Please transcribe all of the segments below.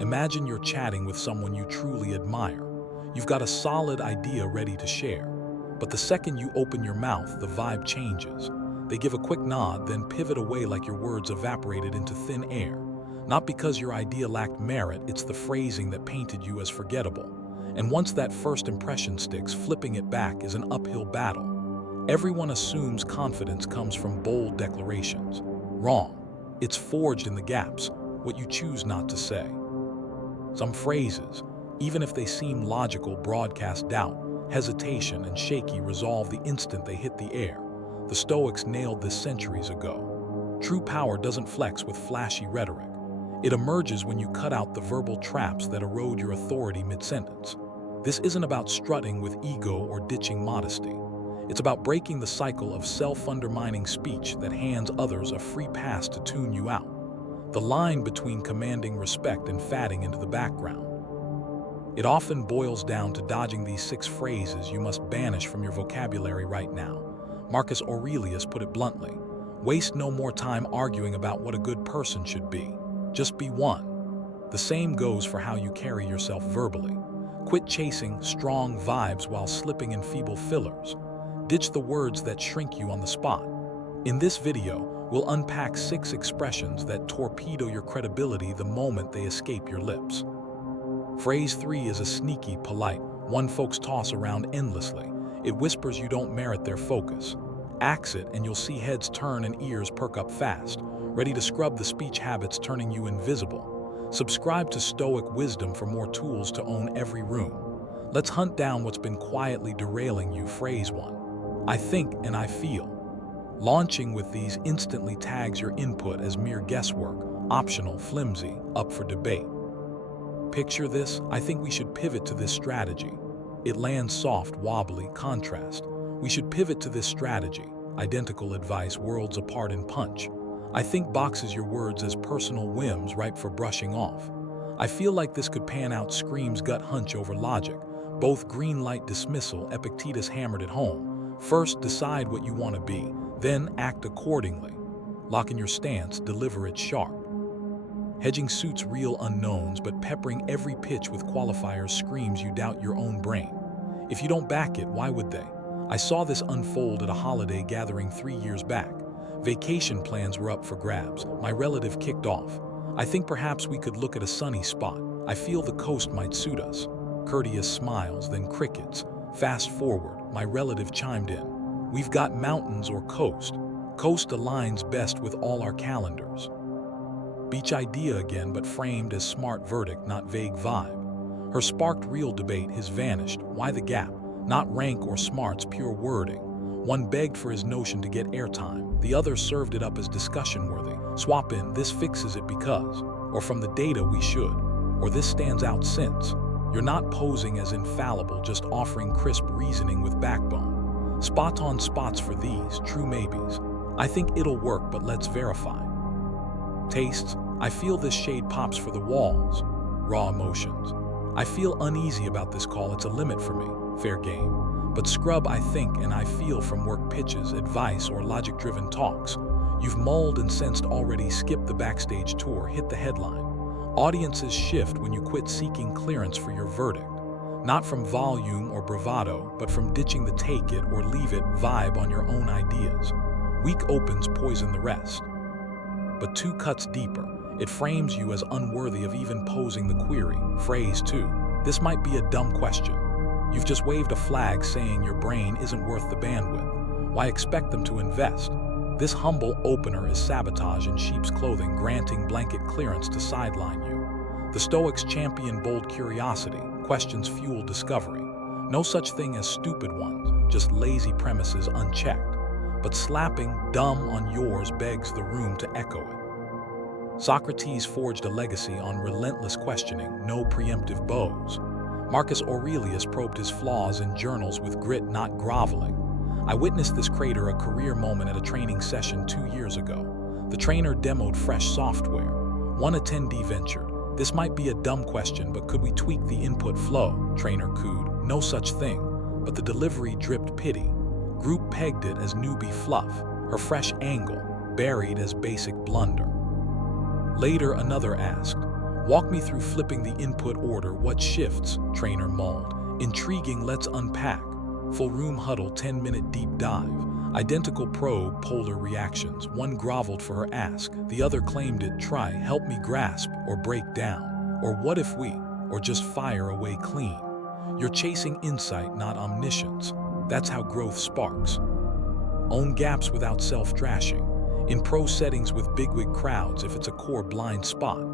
Imagine you're chatting with someone you truly admire. You've got a solid idea ready to share. But the second you open your mouth, the vibe changes. They give a quick nod, then pivot away like your words evaporated into thin air. Not because your idea lacked merit, it's the phrasing that painted you as forgettable. And once that first impression sticks, flipping it back is an uphill battle. Everyone assumes confidence comes from bold declarations. Wrong. It's forged in the gaps, what you choose not to say. Some phrases, even if they seem logical, broadcast doubt, hesitation, and shaky resolve the instant they hit the air. The Stoics nailed this centuries ago. True power doesn't flex with flashy rhetoric. It emerges when you cut out the verbal traps that erode your authority mid-sentence. This isn't about strutting with ego or ditching modesty. It's about breaking the cycle of self-undermining speech that hands others a free pass to tune you out. The line between commanding respect and fading into the background. It often boils down to dodging these 6 phrases you must banish from your vocabulary right now. Marcus Aurelius put it bluntly: waste no more time arguing about what a good person should be. Just be one. The same goes for how you carry yourself verbally. Quit chasing strong vibes while slipping in feeble fillers. Ditch the words that shrink you on the spot. In this video, we'll unpack 6 expressions that torpedo your credibility the moment they escape your lips. Phrase 3 is a sneaky, polite one folks toss around endlessly. It whispers you don't merit their focus. Axe it and you'll see heads turn and ears perk up fast, ready to scrub the speech habits turning you invisible. Subscribe to Stoic Wisdom for more tools to own every room. Let's hunt down what's been quietly derailing you. Phrase 1. I think and I feel. Launching with these instantly tags your input as mere guesswork, optional, flimsy, up for debate. Picture this: I think we should pivot to this strategy. It lands soft, wobbly, contrast. We should pivot to this strategy. Identical advice, worlds apart in punch. I think boxes your words as personal whims ripe for brushing off. I feel like this could pan out, screams gut hunch over logic. Both green light dismissal. Epictetus hammered it home. First, decide what you want to be, then act accordingly. Lock in your stance, deliver it sharp. Hedging suits real unknowns, but peppering every pitch with qualifiers screams you doubt your own brain. If you don't back it, why would they? I saw this unfold at a holiday gathering 3 years back. Vacation plans were up for grabs. My relative kicked off. I think perhaps we could look at a sunny spot. I feel the coast might suit us. Courteous smiles, then crickets. Fast forward, my relative chimed in. We've got mountains or coast. Coast aligns best with all our calendars. Beach idea again, but framed as smart verdict, not vague vibe. Her sparked real debate, his vanished. Why the gap? Not rank or smarts, pure wording. One begged for his notion to get airtime. The other served it up as discussion-worthy. Swap in, this fixes it because, or from the data we should, or this stands out since. You're not posing as infallible, just offering crisp reasoning with backbone. Spot-on spots for these, true maybes. I think it'll work, but let's verify. Tastes, I feel this shade pops for the walls. Raw emotions. I feel uneasy about this call, it's a limit for me. Fair game. But scrub I think and I feel from work pitches, advice, or logic-driven talks. You've mulled and sensed already, skip the backstage tour, hit the headline. Audiences shift when you quit seeking clearance for your verdict. Not from volume or bravado, but from ditching the take it or leave it vibe on your own ideas. Weak opens poison the rest. But 2 cuts deeper. It frames you as unworthy of even posing the query. Phrase 2. This might be a dumb question. You've just waved a flag saying your brain isn't worth the bandwidth. Why expect them to invest? This humble opener is sabotage in sheep's clothing, granting blanket clearance to sideline you. The Stoics champion bold curiosity. Questions fuel discovery. No such thing as stupid ones, just lazy premises unchecked. But slapping dumb on yours begs the room to echo it. Socrates forged a legacy on relentless questioning, no preemptive bows. Marcus Aurelius probed his flaws in journals with grit, not groveling. I witnessed this crater a career moment at a training session 2 years ago. The trainer demoed fresh software. One attendee ventured, "This might be a dumb question, but could we tweak the input flow?" Trainer cooed, "No such thing." But the delivery dripped pity. Group pegged it as newbie fluff, her fresh angle buried as basic blunder. Later, another asked, Walk me through flipping the input order. What shifts? Trainer mauled. Intriguing, let's unpack. Full room huddle, 10-minute deep dive. Identical probe, polar reactions. One groveled for her ask, the other claimed it. Try, help me grasp, or break down. Or what if we, or just fire away clean. You're chasing insight, not omniscience. That's how growth sparks. Own gaps without self-trashing. In pro settings with bigwig crowds if it's a core blind spot.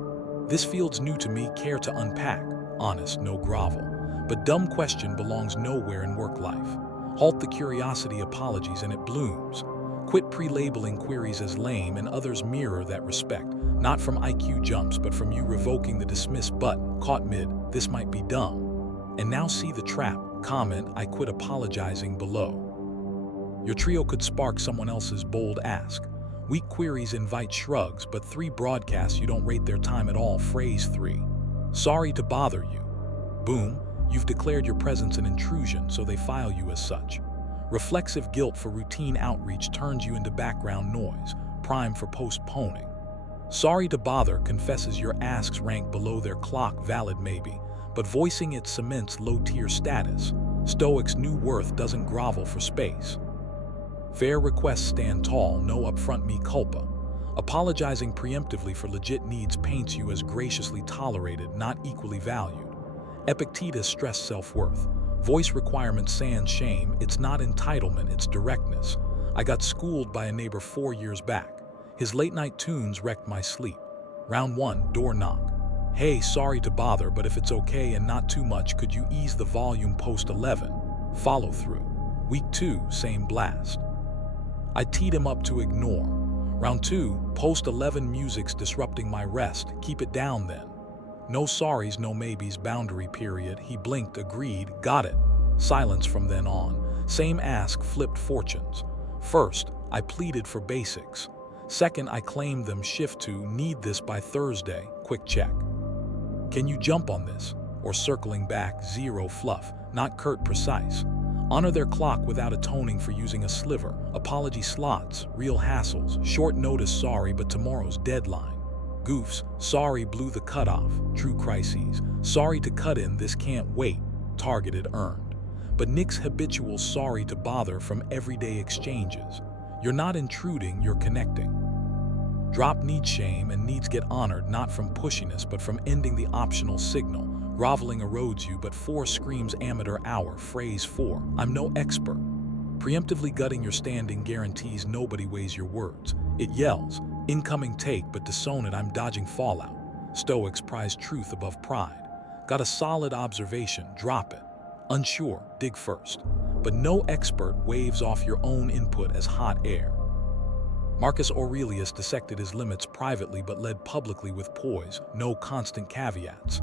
This field's new to me, care to unpack. Honest, no grovel. But dumb question belongs nowhere in work life. Halt the curiosity apologies and it blooms. Quit pre-labeling queries as lame and others mirror that respect. Not from IQ jumps, but from you revoking the dismiss button. Caught mid, this might be dumb. And now see the trap. Comment, I quit apologizing below. Your trio could spark someone else's bold ask. Weak queries invite shrugs, but 3 broadcasts you don't rate their time at all. Phrase 3. Sorry to bother you. Boom, you've declared your presence an intrusion, so they file you as such. Reflexive guilt for routine outreach turns you into background noise, prime for postponing. Sorry to bother confesses your asks rank below their clock, valid maybe, but voicing it cements low-tier status. Stoic's new worth doesn't grovel for space. Fair requests stand tall, no upfront mea culpa. Apologizing preemptively for legit needs paints you as graciously tolerated, not equally valued. Epictetus stressed self-worth. Voice requirements sans shame, it's not entitlement, it's directness. I got schooled by a neighbor 4 years back. His late-night tunes wrecked my sleep. Round 1, door knock. Hey, sorry to bother, but if it's okay and not too much, could you ease the volume? Post 11. Follow through. Week 2, same blast. I teed him up to ignore. Round 2, post 11, music's disrupting my rest. Keep it down then. No sorries, no maybes, boundary period. He blinked, agreed, got it. Silence from then on. Same ask, flipped fortunes. First, I pleaded for basics. Second, I claimed them. Shift to need this by Thursday. Quick check. Can you jump on this? Or circling back, 0 fluff, not curt, precise. Honor their clock without atoning for using a sliver. Apology slots, real hassles. Short notice, sorry, but tomorrow's deadline. Goofs, sorry, blew the cutoff. True crises, sorry to cut in, this can't wait. Targeted, earned. But Nick's habitual sorry to bother from everyday exchanges. You're not intruding, you're connecting. Drop needs shame, and needs get honored not from pushiness but from ending the optional signal. Groveling erodes you, but 4 screams amateur hour. Phrase 4. I'm no expert. Preemptively gutting your standing guarantees nobody weighs your words. It yells, incoming take, but disown it, I'm dodging fallout. Stoics prize truth above pride. Got a solid observation, drop it. Unsure, dig first. But no expert waves off your own input as hot air. Marcus Aurelius dissected his limits privately but led publicly with poise, no constant caveats.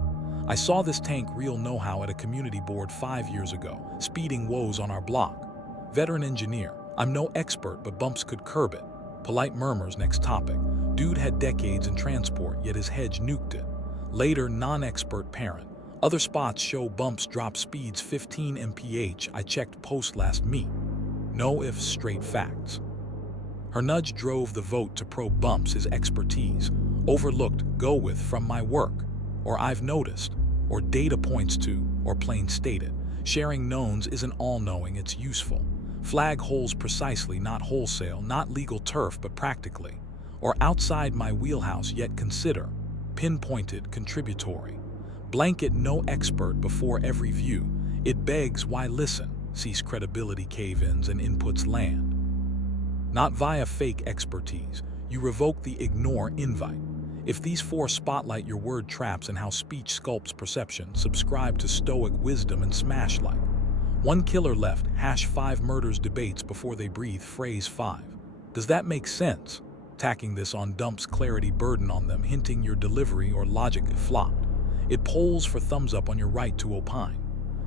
I saw this tank real know-how at a community board 5 years ago, speeding woes on our block. Veteran engineer, I'm no expert but bumps could curb it. Polite murmurs, next topic. Dude had decades in transport, yet his hedge nuked it. Later, non-expert parent. Other spots show bumps drop speeds 15 mph. I checked post last meet. No ifs, straight facts. Her nudge drove the vote to probe bumps, his expertise. Overlooked, go with, from my work. Or I've noticed. Or data points to, or plain stated. Sharing knowns isn't all-knowing, it's useful. Flag holes precisely, not wholesale, not legal turf, but practically. Or outside my wheelhouse, yet consider. Pinpointed, contributory. Blanket no expert before every view. It begs, why listen? Cease credibility cave-ins and inputs land. Not via fake expertise. You revoke the ignore invite. If these 4 spotlight your word traps and how speech sculpts perception, subscribe to Stoic wisdom and smash like. 1 killer left, #5 murders debates before they breathe. Phrase 5. Does that make sense? Tacking this on dumps clarity burden on them, hinting your delivery or logic flopped. It polls for thumbs up on your right to opine.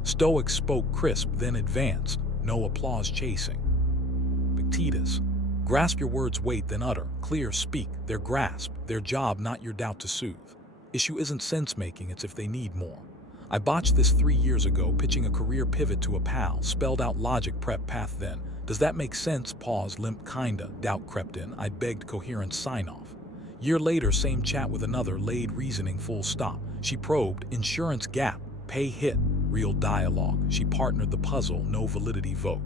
Stoic spoke crisp, then advanced, no applause chasing. Epictetus. Grasp your words' weight, then utter. Clear, speak. Their grasp, their job, not your doubt to soothe. Issue isn't sense-making, it's if they need more. I botched this 3 years ago, pitching a career pivot to a pal. Spelled out logic, prep path then. Does that make sense? Pause, limp, kinda. Doubt crept in. I begged coherent sign-off. Year later, same chat with another, laid reasoning full stop. She probed, insurance gap, pay hit, real dialogue. She partnered the puzzle, no validity vote.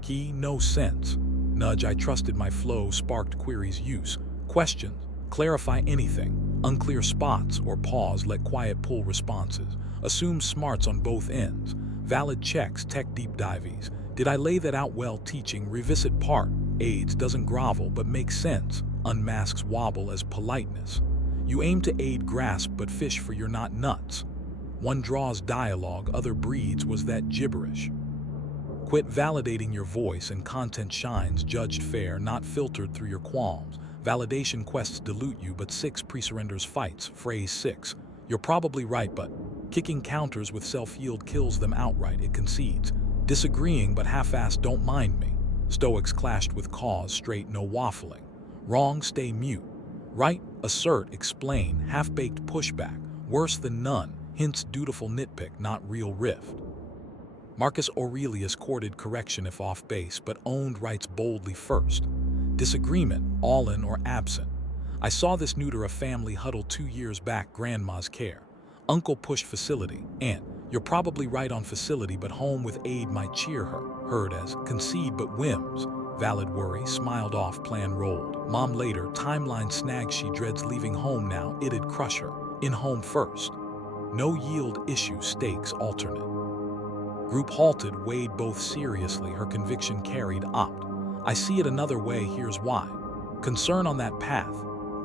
Key, no sense. Nudge, I trusted my flow, sparked queries use. Questions, clarify anything. Unclear spots or pause, let quiet pull responses. Assume smarts on both ends. Valid checks, tech deep dives. Did I lay that out well? Teaching, revisit part. Aids, doesn't grovel but makes sense. Unmasks wobble as politeness. You aim to aid grasp but fish for you're not nuts. One draws dialogue, other breeds, was that gibberish. Quit validating your voice and content shines, judged fair, not filtered through your qualms. Validation quests dilute you, but 6 pre-surrenders fights. Phrase 6. You're probably right, but kicking counters with self-yield kills them outright, it concedes. Disagreeing but half-assed, don't mind me. Stoics clashed with cause, straight, no waffling. Wrong, stay mute. Right, assert, explain, half-baked pushback. Worse than none, hints dutiful nitpick, not real rift. Marcus Aurelius courted correction if off base, but owned rights boldly first. Disagreement, all in or absent. I saw this neuter a family huddle 2 years back, grandma's care. Uncle pushed facility, and you're probably right on facility, but home with aid might cheer her. Heard as concede but whims. Valid worry, smiled off, plan rolled. Mom later, timeline snag, she dreads leaving home now, it'd crush her. In home first. No yield issue, stakes alternate. Group halted, weighed both seriously, her conviction carried opt. I see it another way, here's why. Concern on that path.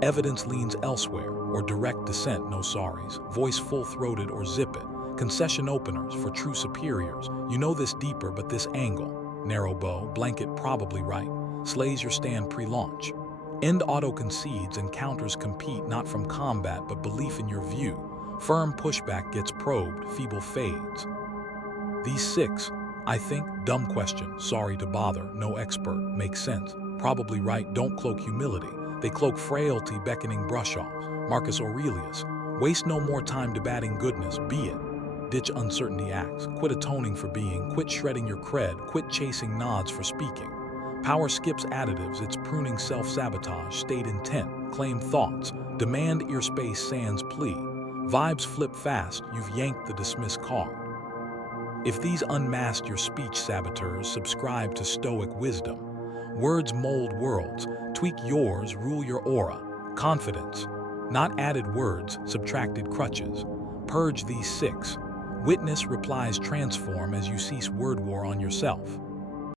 Evidence leans elsewhere, or direct dissent, no sorries. Voice full-throated or zip it. Concession openers for true superiors. You know this deeper, but this angle. Narrow bow, blanket probably right. Slays your stand pre-launch. End auto concedes and counters compete not from combat but belief in your view. Firm pushback gets probed, feeble fades. These 6, I think, dumb question, sorry to bother, no expert, makes sense. Probably right, don't cloak humility. They cloak frailty, beckoning brush-offs. Marcus Aurelius, waste no more time debating goodness, be it. Ditch uncertainty acts, quit atoning for being, quit shredding your cred, quit chasing nods for speaking. Power skips additives, it's pruning self-sabotage, state intent, claim thoughts, demand ear space sans plea. Vibes flip fast, you've yanked the dismiss card. If these unmasked your speech, saboteurs, subscribe to Stoic wisdom. Words mold worlds, tweak yours, rule your aura. Confidence, not added words, subtracted crutches. Purge these 6. Witness, replies transform as you cease word war on yourself.